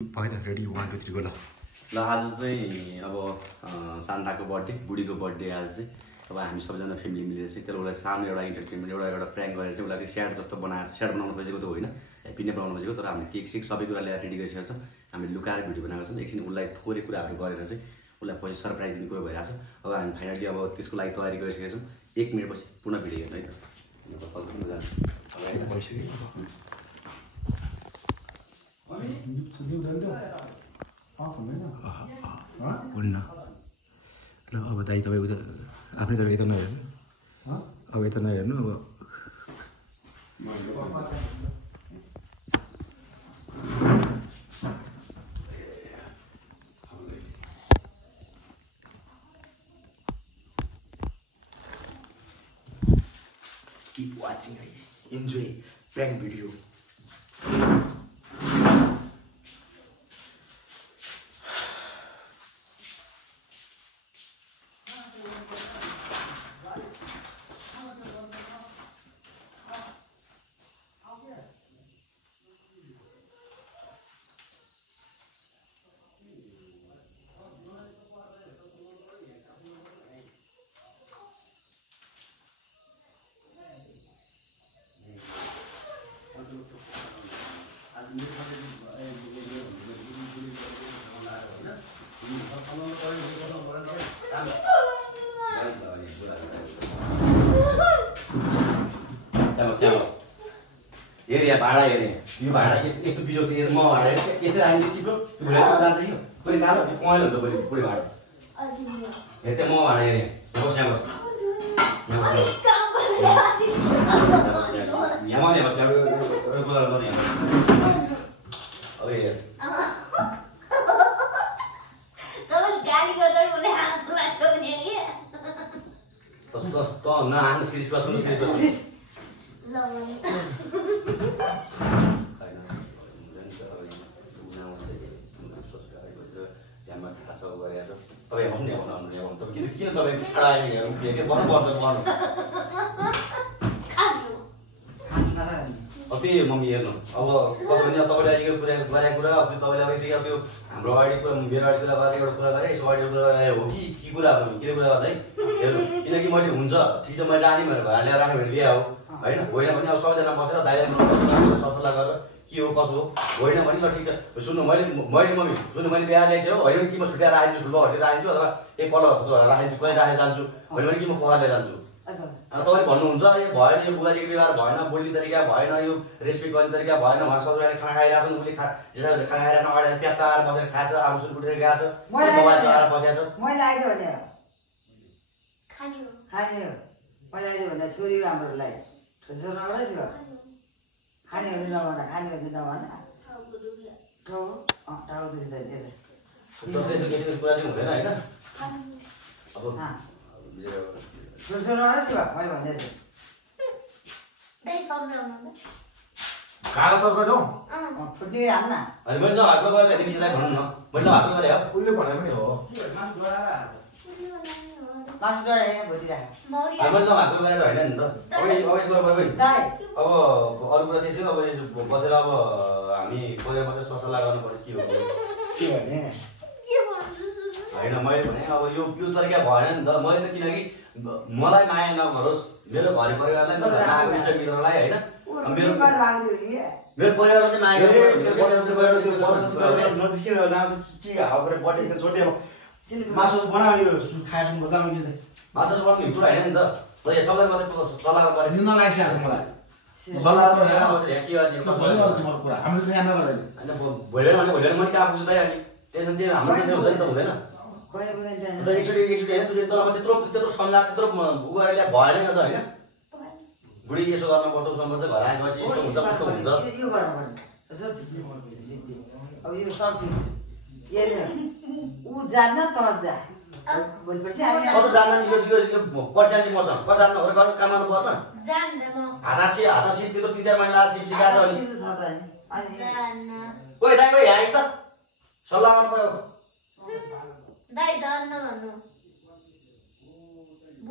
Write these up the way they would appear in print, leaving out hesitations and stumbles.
भयो त ready 1 2 3 go ल आज चाहिँ अब सान्ताको बर्थडे बुढीको बर्थडे आज चाहिँ अब हामी सबैजना फ्यामिली मिलेर चाहिँ त्यसलाई सानो एउटा इन्टरटेनमेन्ट एउटा प्र्याङ्क गरेर चाहिँ उसलाई स्याड जस्तो बनाएर स्याड बनाउनु खोजेको त होइन ह्याप्पी नै बनाउनु खोजेको तर हामीले केक सेक सबै कुरा ल्याएर रेडी गरिसकेको छौँ हामीले लुकाएर भिडियो बनाएको छौँ एकछिन उसलाई थोरै कुराहरू गरेर चाहिँ उसलाई पछि सरप्राइज दिने कुरा भइरहेको छ अब हामी फाइनली अब त्यसको लागि तयारी गरिसकेका छौँ 1 मिनट पछि पुनः भिडियो हेर्नु है त हुन्न ल अब दाइ तपाईँ उता आफ्नै तर यता नहेर्नु अब यता नहेर्नु अब Keep watching, enjoy prank video. हेरे भाडा हेरे यो भाडा यस्तो बिजो छ म भाडा यति हामीले चिप्लो जान्छ यो पुरै कालो पहेँलो हुन्छ पुरै भाडा हेर्दै म भाडा हेरेँ नआनु सिरिस तपाईँ हम किन तपाईँ त्यही मम्मी हेर्नु अब कस्तो भने तपाईँले यो कुरा गरेको कुरा अब तपाईँले अब यति अब यो हाम्रो अगाडि मेरो अगाडि कुरा गरेर एउटा कुरा गरेँ यसो अगाडि कुरा हो कि कुरा के कुरा गर्दा है हेर्नु किनकि मैले हुन्छ ठिक छ मैले राखेँ मेरो घर ल्याएर राखेँ भने ल्याए हो होइन होइन भने अब सबैजना बसेर दाइलाई सरसल्लाह गरेर के हो कसो हो होइन भने ल ठिक छ सुन्नु मैले मम्मी सुन्नु मैले बिहा ल्याइसक्यो होइन कि म छुट्याएर राखिदिन्छु ठुलो घरतिर राखिदिन्छु अथवा एक पल्लो राखिदिन्छु कहीँ राखेर जान्छु होइन भने कि म पकाएर लिएर जान्छु तपाईँ भन्नुहुन्छ ए भएन यो बुहारीको व्यवहार भएन बोल्ने तरिका भएन यो रेस्पेक्ट गर्ने तरिका भएन उहाँ ससुराले खाना खाइरहेको छ उसले खाना खाएर अगाडि प्याप्टा आएर बसेर खाएको छ आफू सुन कुटेर गएको छ मोबाइल चलाएर बसेको छ मैले आइज भने खाने हो मैले आइज भने छोरी राम्रो लाग्यो छोरी राम्रो छ खानेहरू नभन खानेहरू नभन टाउ दुख्छ कुरा चाहिँ हुँदैन होइन अब छोरी राम्रो छ मैले भन्दैछु कालो चर्को फुट्ने हाल्न अनि मैले नहातको गरेर तिमीलाई भन्नु न मैले नहातको गरेँ हो उसले भने पनि हो लास्ट डर हैन भोटिरा हामीले नहातको गरेर होइन नि त अब यसबाट भयो अब अरू कुरा त्यसै अब बसेर अब हामी परिवार बसेर सल्लाह गर्नु पर्यो के हो के भने होइन मैले भने अब यो तरिका भएन नि त मैले त किनकि मलाई माया नगरोस् मेरो घर परिवारलाई मेरो घरमा आएको इष्टमित्रलाई होइन मेरो परिवारलाई चाहिँ माया मासु बनाउने यो खाएर बताउनु कि मासु बनाउने कुरा होइन नि त सबैलाई मात्रै सल्लाह गरेर मलाई सल्लाह के गर्ने कुरा हामीले यहाँ नगर्दैन होइन भोलि भने मैले कहाँ पुग्छु त अनि टेन्सन दिएर हाम्रो टेन्सन हुँदैन त हुँदैन एकचोटि होइन तँलाई त्यत्रो सम्झा त्यत्रो उ गरेर भएन रहेछ होइन बुढी यसो गर्न पर्छ उसमा पर्छ घर आएर गएपछि यस्तो हुन्छ कस्तो हुन्छ अब यो सब चिज ऊ जान्न त जा भोलिपर्सि कस्तो जान्न नि यो पर्छ नि मसँग कता जान्न घर काम गर्नु पर्छ हातासी त्यत्रो तितेर मैले लाएर सिकाएको छ अनि ओइ दाइ ओइ यहाँ त सल्लाह गर्नु पर्यो दाइ जान्न भन्नु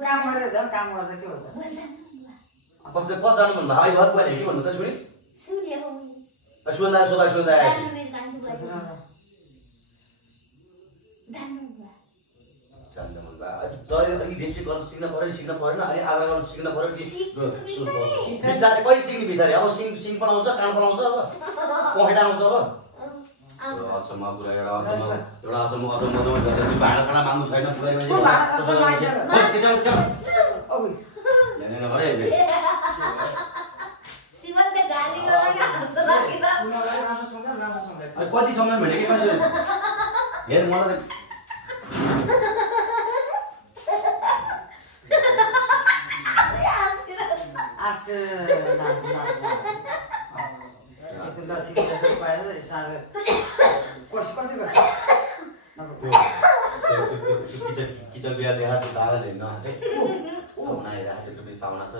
काम गरेर झन् काम गर्छ के हुन्छ पक्ष कता जानु भन्नु भाइ घर बुहारी के भन्नु त सुनिस् सुन्यो सुन्दा सोधा जानु मेरो कान्छो जान्दा मन लाग्यो तैँले अलिक रेस्पेक्ट गर्न सिक्न परेन अलिक आदर गर्न सिक्न पऱ्यो कि बिस्तारै कहिले सिक्ने बिस्तारै अब सिङ बनाउँछ कान बनाउँछ अब पखेटा आउँछ अब अचम्म पुरा एउटा अचम्म भाँडासाँडा माग्नु छैन कति समय भने कि मान्छे हेर मलाई किचन बिहा देखाएर त्यो दादा हेर्न चाहिँ पाहुना हेरेर त्यो पाहुना छ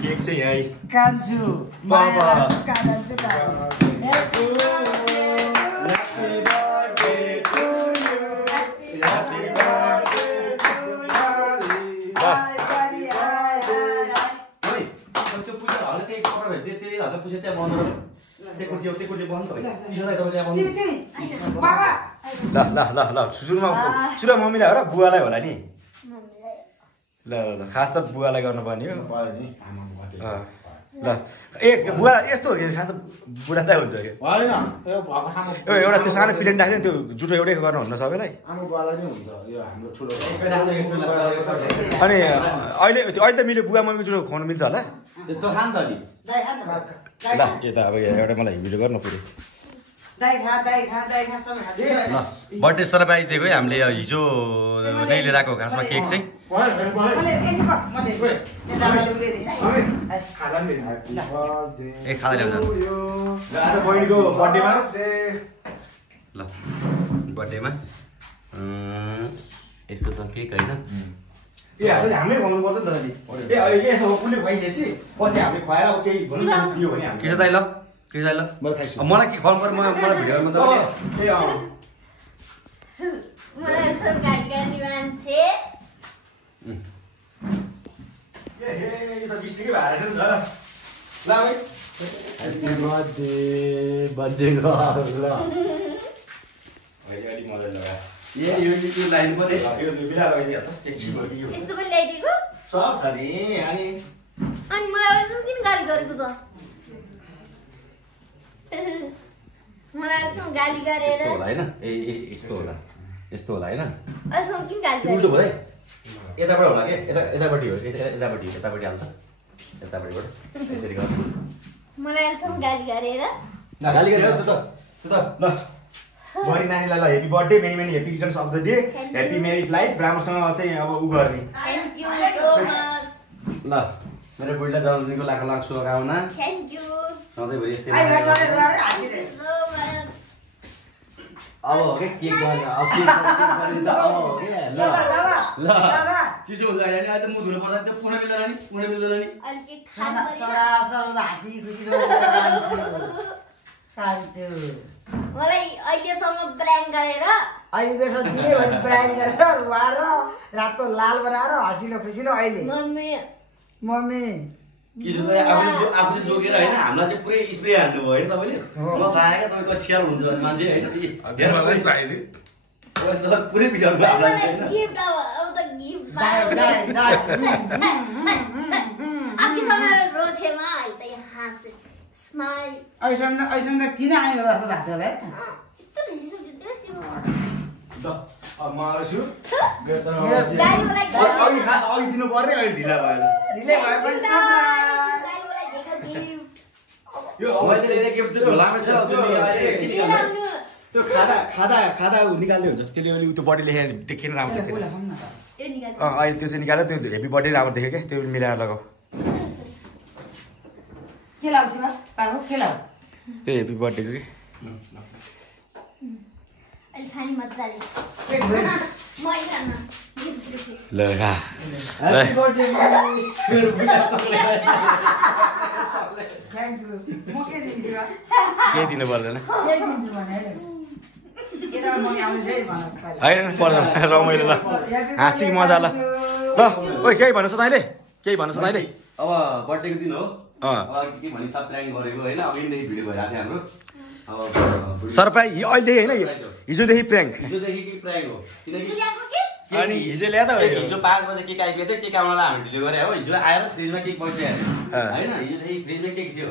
केक चाहिँ यही कान्छु बाबा सुरुमा मम्मीलाई हो र बुवालाई होला नि ल ल खास त बुवालाई गर्नुपर्ने हो ल ए बुवा यस्तो हो कि खास त बुढा त हुन्छ कि एउटा त्यो सानो प्लेट राख्ने त्यो जुठो एउटै गर्नुहुन्न सबैलाई अनि अहिले त मिल्यो बुवा मम्मीको जुठो खुवाउनु मिल्छ होला ल यता अब एउटा मलाई भिडियो गर्नु पुरै बर्थडे सरप्राइज दिएको है हामीले हिजो नै लिएर आएको खासमा केक चाहिँ ए खाँदा ल्याउँछ बहिनीको बर्थडेमा ल बर्थडेमा यस्तो छ केक होइन ए हामीले खुवाउनु पर्छ नि त ए अहिले उसले खुवाइदिएपछि पछि हामीले खुवाएर अब केही दियो भने हामी के छ दाइ ल के छ ल मलाई के खुवाउनु पर्छ मलाई भिडियोमा त ए मलाई सब गाडी गाडी मान्छे ए यो त बिस्टिकै भएर छ नि त ल भाइ ह्यापी बर्थडे ल अहिले अलि मजा लगा यो लाइन पनि यो बिला लगाइदियो त एकछिन भयो कि यो यस्तो पनि ल्याइदिएको सब छ नि अनि मलाई यसो किन गाली गरेको त मलाई यसो गाली गरेर होला हैन ए यस्तो होला हैन यसो किन गाली उल्टो भयो है यताबाट होला के यतापट्टि हो यतापट्टि हाल्छ यतापट्टिबाट यसरी गर मलाई यसो गाली गरेर गाली गरेर त ल बरी नानीलाई ल happy birthday many many happy returns of the day happy married life राम्रोसँग चाहिँ अब उ गर्ने थ्यांक यू सो मच ल मेरो बुढीलाई जन्मदिनको लाख लाख शुभकामना थ्यांक यू सधैँभरि यस्तै अब हो क्या केक गर्ने अब केक गर्ने त अब हो क्या ल चिसो हुन्छ अहिले अहिले त मुख धुनु पर्दा त्यो पुरै मिल्दैन नि अनि के खानु सरासर हाँसी खुसी खान्छु मलाई अहिलेसम्म ब्राङ्क गरेर अहिले बेसो दिए भने प्राय गरेर रुवाएर रातो लाल बनाएर हँसिलो खुसिलो अहिले मम्मी किसो त आफूले जोगेर होइन हामीलाई चाहिँ पुरै स्प्रे हान्नु भयो होइन तपाईँले म थाहा क्या तपाईँको स्याहार हुन्छ भने मान्छे होइन चाहिने तपाईँ पुरै बिसाउनु भयो हामीलाई चाहिँ होइन गिफ्ट अब त गिफ्ट आफूसँग रोथेमा अहिले त यहाँ हाँसे स्माइल ऐसँग त किन आयो जस्तो लाग्छ होला यस्तो रिस उठ्यो अब म आउँछु गाली मलाई अघि खास अघि दिनु पर्ने अहिले ढिला भयो ढिलै भएपछि गाली मलाई दिएको गिफ्ट यो मैले लिने गिफ्ट त्यो लामै छ त्यो खादा निकाल्ने हुन्छ त्यसले अलि त्यो बडी लेखेर देखेन राम्रो देखेन यो निकाल अहिले त्यो चाहिँ निकाल्यो त्यो हेप्पी बर्थडे राम्रो देख्यो क्या त्यो मिलाएर लगाऊ के लाउ शिवा पार्नु के लाउ त्यो हेप्पी बर्थडेको कि अहिले खाने मजाले मै खान ल ह्यापी बर्थडे मेरो बुढा चक्लेट थ्याङ्क यू म के दिन्छु शिवा केही दिनु पर्दैन के दिन्छु भने यता मम्मी आउँछ है भन होइन पर्दैन रमाइलो ल हाँसीको मजा ल ओइ केही भन्नुहोस् त तैँले केही भन्नुहोस् त तैँले अब बर्थडेको दिन हो अँ। अब के भनि सब प्लान गरेको होइन अब यिनदेखि भिडियो भइरहेको थियो हाम्रो अब सरप्राइज अहिलेदेखि होइन हिजोदेखि प्र्याङ्क हिजोदेखि के प्लान हो किनकि अनि हिजो ल्याएर हिजो 5 बजे केक आइपुग्यो थियो केक आउनलाई हामी ढिलो गरे हो हिजो आएर फ्रिजमा केक बसिहाल्यो होइन हिजोदेखि फ्रिजमा केक थियो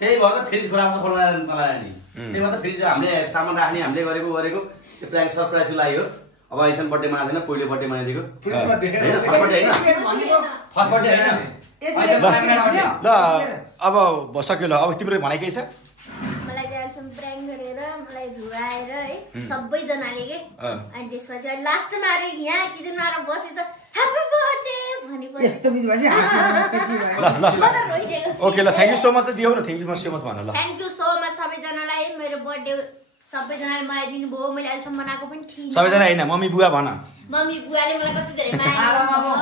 त्यही भएर त फ्रिज खोलामा खोल्न तलायो नि त्यही भएर त फ्रिज हामीले सामान राख्ने हामीले गरेको त्यो प्लान सरप्राइजको लागि हो अब आइसन बर्थडे मनाउँदैन पहिलो बर्थडे मनाइदिएको फर्स्ट बर्थडे होइन फर्स्ट बर्थडे होइन ल अब सक्यो ल अब तिम्रो भनाइ केही छ मलाई चाहिँ अहिलेसम्म प्राङ गरेर मलाई धुवाएर है सबैजनाले के अनि त्यसपछि अहिले लास्टमा आएर यहाँ किचनमा आएर बसेछ ह्याप्पी बर्थडे भनेपछि यस्तो बिच भएपछि हाँसी खुसी भयो म त रोइदिएको छु। ओके ल थ्याङ्क यू सो मच त दियौ न थ्याङ्क यू सो मच भन ल थ्याङ्क यू सो मच सबैजनालाई मेरो बर्थडे सबैजनाले मलाई दिनुभयो मैले अहिलेसम्म मनाएको पनि थिइनँ सबैजना होइन मम्मी बुवा भन मम्मी बुवाले मलाई कति धेरै माया गर्नुभयो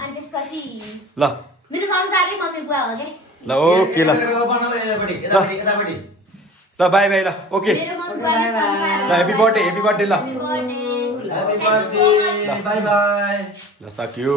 अनि त्यसपछि ल मेरो संसारै मम्मी बुवा हो क्या ल ओके ल यतापट्टि ल बाई बाई ल ओके मेरो मम्मी बुवाले संसार ल हेप्पी बर्थडे ल Happy birthday. Happy birthday. Bye bye. ल सक्यो